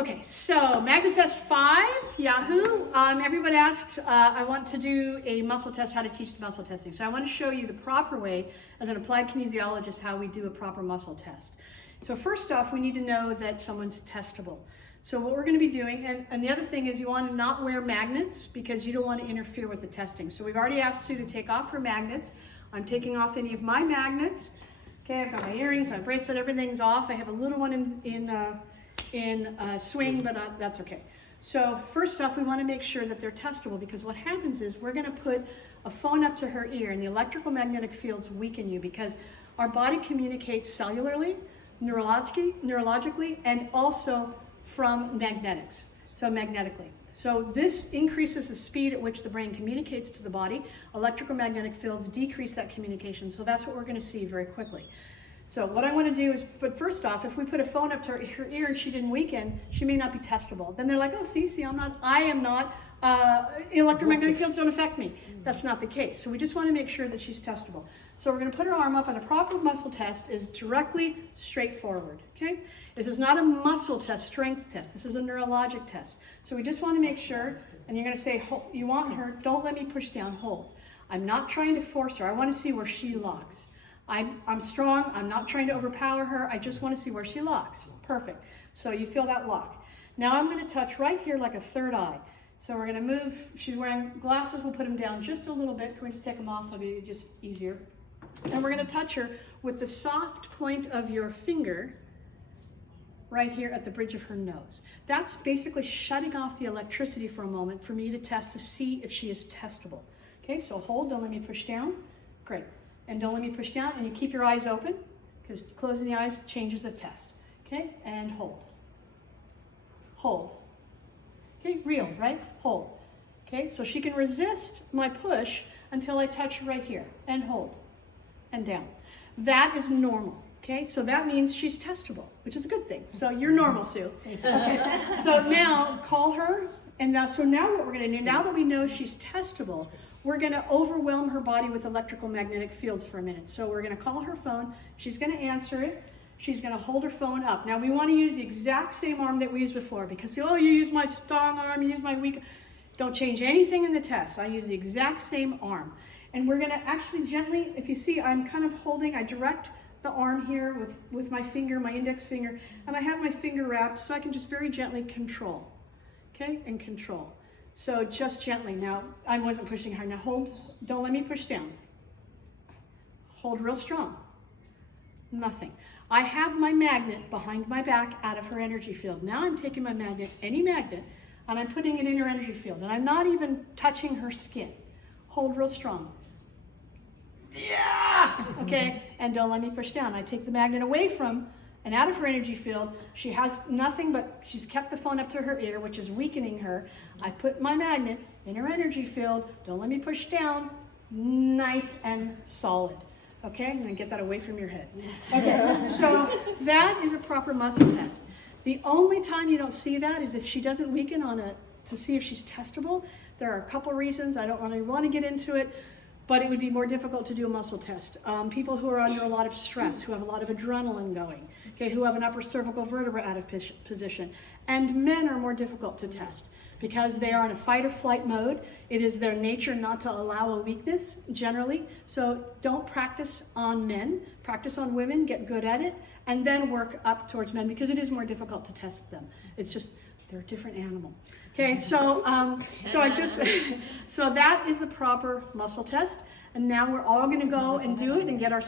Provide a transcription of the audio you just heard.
Okay, so MagnaFest 5, Yahoo. Everybody asked, I want to do a muscle test, how to teach the muscle testing. So I want to show you the proper way, as an applied kinesiologist, how we do a proper muscle test. So first off, we need to know that someone's testable. So what we're going to be doing, and the other thing is you want to not wear magnets because you don't want to interfere with the testing. So we've already asked Sue to take off her magnets. I'm taking off any of my magnets. Okay, I've got my earrings, my bracelet, everything's off. I have a little one in swing, but that's okay. So first off, we want to make sure that they're testable, because what happens is we're going to put a phone up to her ear, and the electrical magnetic fields weaken you because our body communicates cellularly, neurologically, and also from magnetics, so magnetically. So this increases the speed at which the brain communicates to the body. Electrical magnetic fields decrease that communication, so that's what we're going to see very quickly. So what I want to do is, but first off, if we put a phone up to her ear and she didn't weaken, she may not be testable. Then they're like, oh, see, I am not, electromagnetic fields don't affect me. That's not the case. So we just want to make sure that she's testable. So we're going to put her arm up, and a proper muscle test is directly straightforward, okay? This is not a muscle test, strength test. This is a neurologic test. So we just want to make sure, and you're going to say, hold, you want her, don't let me push down, hold. I'm not trying to force her. I want to see where she locks. I'm strong, I'm not trying to overpower her, I just want to see where she locks. Perfect. So you feel that lock. Now I'm going to touch right here like a third eye. So we're going to move, she's wearing glasses, we'll put them down just a little bit. Can we just take them off? It'll be just easier. And we're going to touch her with the soft point of your finger right here at the bridge of her nose. That's basically shutting off the electricity for a moment for me to test to see if she is testable. Okay, so hold, don't let me push down. Great. And don't let me push down, and you keep your eyes open, because closing the eyes changes the test. Okay, and hold. Hold. Okay, real, right? Hold. Okay, so she can resist my push until I touch her right here, and hold, and down. That is normal. Okay, so that means she's testable, which is a good thing. So you're normal, Sue. Okay, so now call her, and now what we're going to do, now that we know she's testable, we're going to overwhelm her body with electrical magnetic fields for a minute. So we're going to call her phone. She's going to answer it. She's going to hold her phone up. Now we want to use the exact same arm that we used before, because people, oh, you use my strong arm, you use my weak. Don't change anything in the test. I use the exact same arm. And we're going to actually gently, if you see, I'm kind of holding, I direct the arm here with my finger, my index finger, and I have my finger wrapped so I can just very gently control. Okay, and control. So just gently. Now, I wasn't pushing hard. Now hold, don't let me push down. Hold real strong. Nothing. I have my magnet behind my back out of her energy field. Now I'm taking my magnet, any magnet, and I'm putting it in her energy field. And I'm not even touching her skin. Hold real strong. Yeah! Okay, and don't let me push down. I take the magnet away from and out of her energy field. She has nothing, but she's kept the phone up to her ear, which is weakening her. I put my magnet in her energy field. Don't let me push down. Nice and solid. Okay, and then get that away from your head. Okay, so that is a proper muscle test. The only time you don't see that is if she doesn't weaken to see if she's testable. There are a couple reasons. I don't really want to get into it, but it would be more difficult to do a muscle test. People who are under a lot of stress, who have a lot of adrenaline going, okay, who have an upper cervical vertebra out of position. And men are more difficult to test because they are in a fight or flight mode. It is their nature not to allow a weakness, generally. So don't practice on men, practice on women, get good at it, and then work up towards men, because it is more difficult to test them. It's just, they're a different animal. Okay, so so that is the proper muscle test, and now we're all going to go and do it and get our